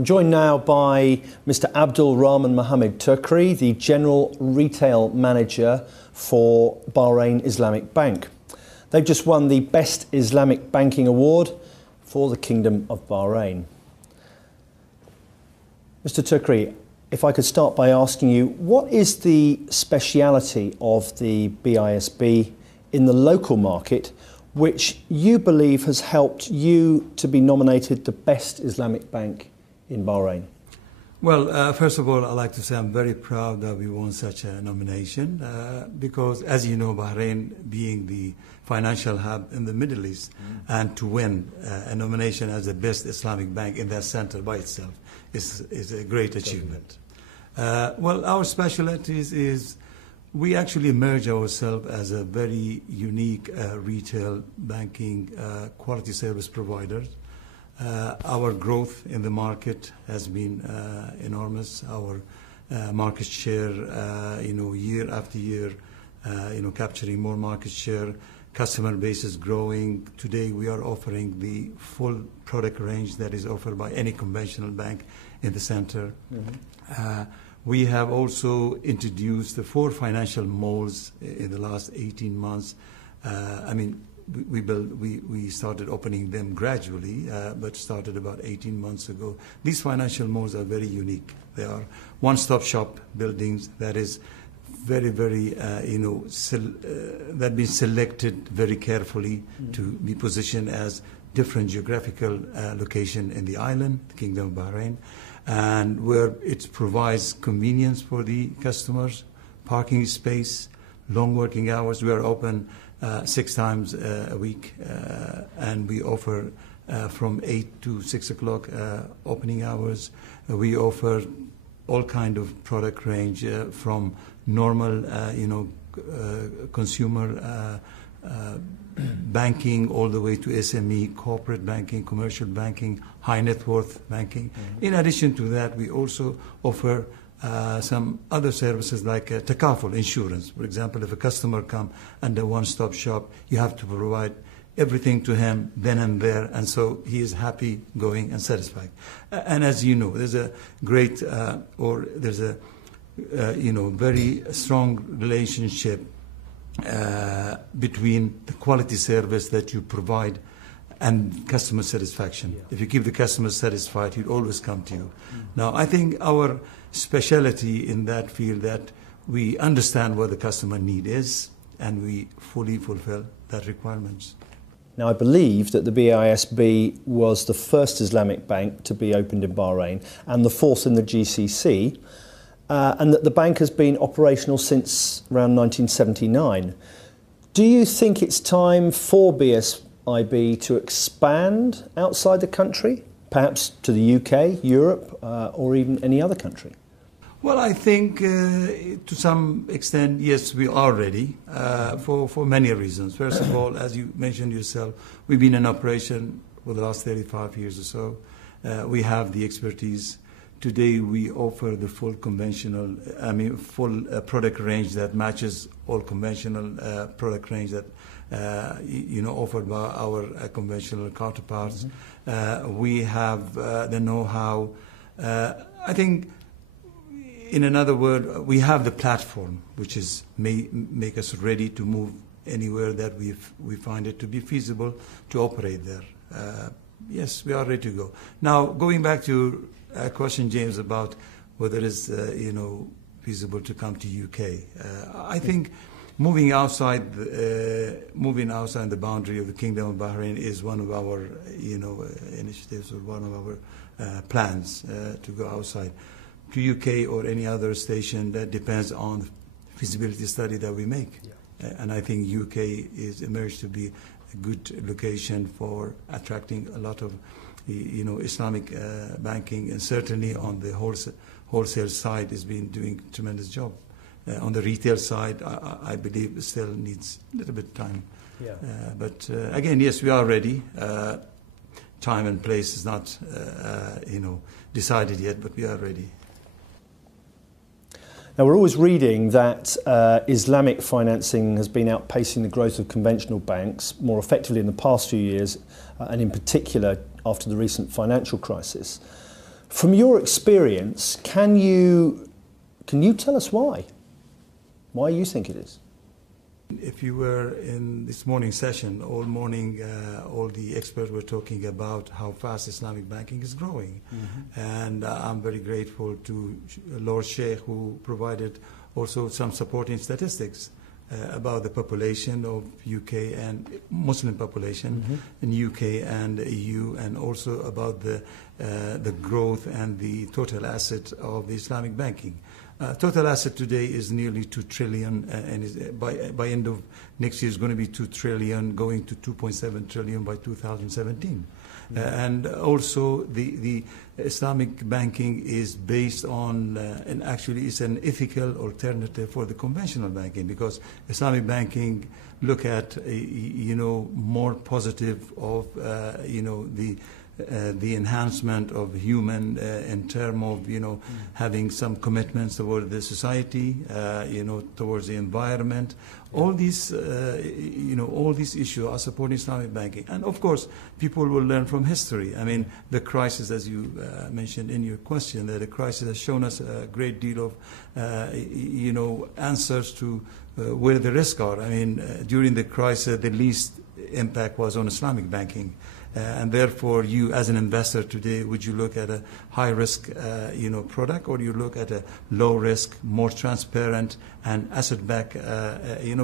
I'm joined now by Mr. Abdul Rahman Mohd Turki, the General Retail Manager for Bahrain Islamic Bank. They've just won the Best Islamic Banking Award for the Kingdom of Bahrain. Mr. Turki, if I could start by asking you, what is the speciality of the BISB in the local market which you believe has helped you to be nominated the Best Islamic Bank in Bahrain? Well, first of all, I'd like to say I'm very proud that we won such a nomination because, as you know, Bahrain being the financial hub in the Middle East, and to win a nomination as the Best Islamic Bank in that center by itself is a great achievement. Well, our specialties is we actually merge ourselves as a very unique retail banking quality service provider. Our growth in the market has been enormous. Our market share, year after year, capturing more market share. Customer base is growing. Today we are offering the full product range that is offered by any conventional bank in the center. We have also introduced the 4 financial malls in the last 18 months. We started opening them gradually, but started about 18 months ago. These financial malls are very unique. They are one-stop shop buildings that is very, very, that been selected very carefully to be positioned as different geographical location in the island, the Kingdom of Bahrain, and where it provides convenience for the customers, parking space, long working hours. We are open 6 times a week, and we offer from 8 to 6 o'clock opening hours. We offer all kind of product range from normal, consumer banking all the way to SME, corporate banking, commercial banking, high net worth banking. In addition to that, we also offer some other services like takaful insurance. For example, if a customer comes under one-stop shop, you have to provide everything to him then and there, and so he is happy going and satisfied. And as you know, there's a great very strong relationship between the quality service that you provide and customer satisfaction. If you keep the customer satisfied, he'll always come to you. Now, I think our specialty in that field that we understand what the customer need is, and we fully fulfill that requirements. Now, I believe that the BISB was the first Islamic bank to be opened in Bahrain and the 4th in the GCC, and that the bank has been operational since around 1979. Do you think it's time for BISB to expand outside the country, perhaps to the UK, Europe, or even any other country? Well, I think to some extent, yes, we are ready for many reasons. First of all, as you mentioned yourself, we've been in operation for the last 35 years or so. We have the expertise. Today, we offer the full full product range that matches all conventional product range that offered by our conventional counterparts. We have the know-how. I think, in another word, we have the platform, which is make us ready to move anywhere that we find it to be feasible to operate there. Yes, we are ready to go. Now, going back to a question, James, about whether it's feasible to come to UK. I think moving outside the boundary of the Kingdom of Bahrain is one of our initiatives or one of our plans to go outside to UK or any other station. That depends on the feasibility study that we make. And I think UK is emerged to be a good location for attracting a lot of Islamic banking, and certainly on the wholesale side has been doing a tremendous job. On the retail side, I believe it still needs a little bit of time. But again, yes, we are ready. Time and place is not decided yet, but we are ready. Now, we're always reading that Islamic financing has been outpacing the growth of conventional banks more effectively in the past few years, and in particular after the recent financial crisis. From your experience, can you tell us why? Why you think it is? If you were in this morning session, all morning, all the experts were talking about how fast Islamic banking is growing. And I'm very grateful to Lord Sheikh, who provided also some supporting statistics about the population of UK and Muslim population in UK and EU, and also about the growth and the total asset of the Islamic banking. Total asset today is nearly 2 trillion, and is, by end of next year is going to be 2 trillion, going to 2.7 trillion by 2017. And also the Islamic banking is based on, and actually it's an ethical alternative for the conventional banking, because Islamic banking look at, more positive of, the enhancement of human in terms of having some commitments toward the society, towards the environment. All these all these issues are supporting Islamic banking, and of course people will learn from history. I mean, the crisis, as you mentioned in your question, that the crisis has shown us a great deal of answers to where the risks are. I mean, during the crisis, the least impact was on Islamic banking. And therefore, you as an investor today, would you look at a high-risk, product, or you look at a low-risk, more transparent and asset-backed,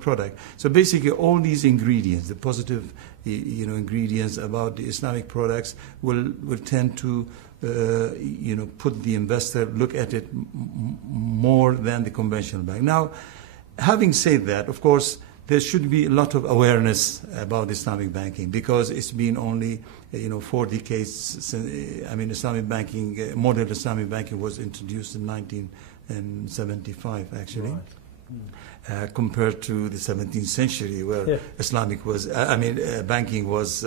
product? So basically, all these ingredients, the positive, ingredients about the Islamic products, will tend to, put the investor look at it more than the conventional bank. Now, having said that, of course, there should be a lot of awareness about Islamic banking, because it's been only 4 decades since, Islamic banking, modern Islamic banking was introduced in 1975 actually. Right. Compared to the 17th century, where Islamic was, banking was,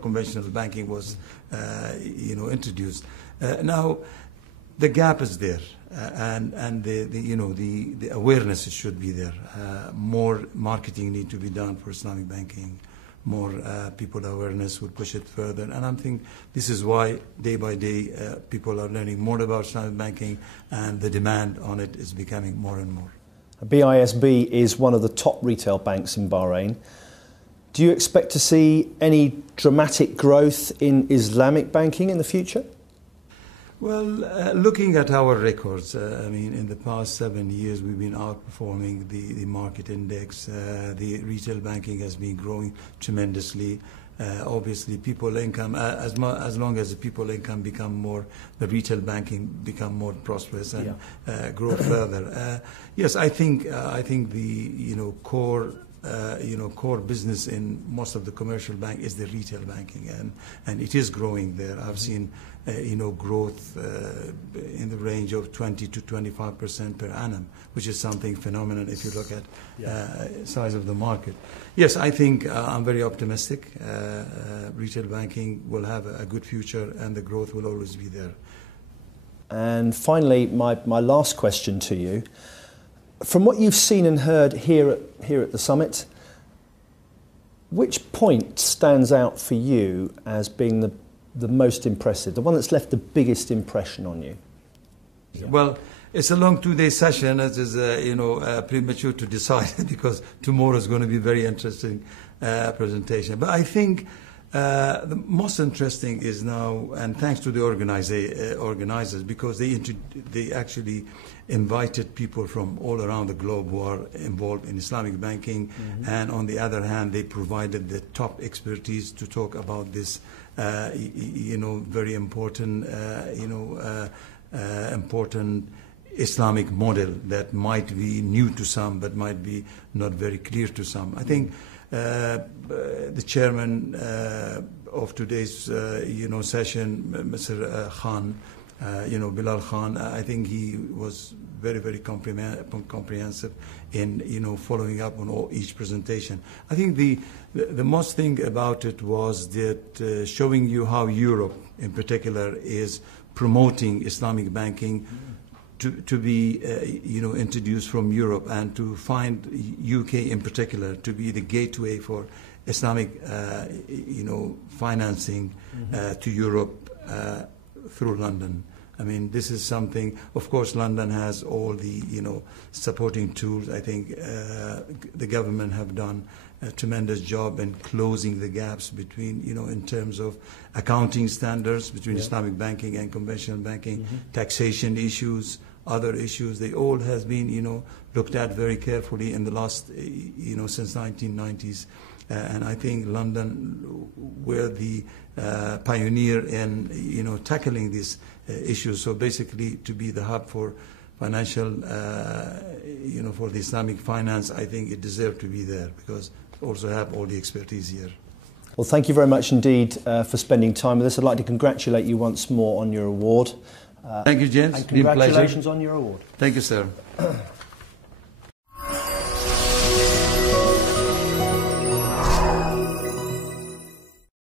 conventional banking was, introduced. Now, the gap is there, and the awareness should be there. More marketing need to be done for Islamic banking. More people awareness would push it further, and I think this is why day by day people are learning more about Islamic banking, and the demand on it is becoming more and more. BISB is one of the top retail banks in Bahrain. Do you expect to see any dramatic growth in Islamic banking in the future? Well, looking at our records, in the past 7 years, we've been outperforming the market index. The retail banking has been growing tremendously. Obviously, people income, as long as the people income become more, the retail banking become more prosperous and grow further. Yes, I think the core. Core business in most of the commercial bank is the retail banking, and it is growing there. I've seen, growth in the range of 20 to 25% per annum, which is something phenomenal if you look at size of the market. Yes, I think I'm very optimistic. Retail banking will have a good future, and the growth will always be there. And finally, my last question to you. From what you've seen and heard here at the summit, which point stands out for you as being the most impressive, the one that's left the biggest impression on you? Well, it's a long 2-day session. It is premature to decide because tomorrow is going to be a very interesting presentation. But I think the most interesting is now, and thanks to the organizers, because they actually invited people from all around the globe who are involved in Islamic banking, and on the other hand, they provided the top expertise to talk about this, very important, important Islamic model that might be new to some, but might be not very clear to some. I think the chairman of today's session, Mr. Khan, Bilal Khan, I think he was very, very comprehensive in following up on each presentation. I think the most thing about it was that showing you how Europe in particular is promoting Islamic banking to be introduced from Europe, and to find UK in particular to be the gateway for Islamic financing to Europe through London. I mean, this is something, of course, London has all the, supporting tools. I think the government have done a tremendous job in closing the gaps between, in terms of accounting standards between Islamic banking and conventional banking, taxation issues, other issues. They all has been, looked at very carefully in the last, since 1990s. And I think London were the pioneer in, tackling these issues. So basically, to be the hub for financial, for the Islamic finance, I think it deserved to be there because also have all the expertise here. Well, thank you very much indeed for spending time with us. I'd like to congratulate you once more on your award. Thank you, James. And congratulations on your award. Thank you, sir.